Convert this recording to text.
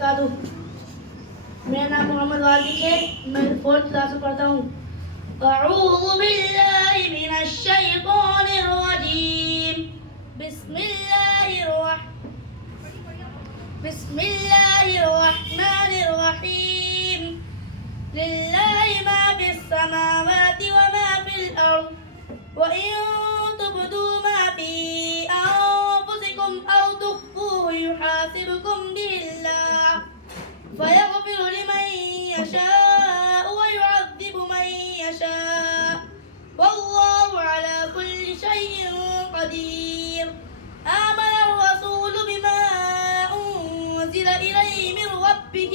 मेरा नाम मोहम्मद वाजिद है। मैं 4th क्लास में पढ़ता हूँ। अऊज़ु बिल्लाहि मिनश शैतानिर रजीम। बिस्मिल्लाहिर रहमानिर रहीम। लिल्लाहि मा फिस समावाति व मा फिल अर्द व इन तुब्दू मा फी अनफुसिकुम औ तुख्फूहु युहासिबकुम बिल्लाह فيغفر لمن يشاء ويعذب من يشاء والله على كل شيء قدير. آمن الرسول بما أنزل إليه من ربه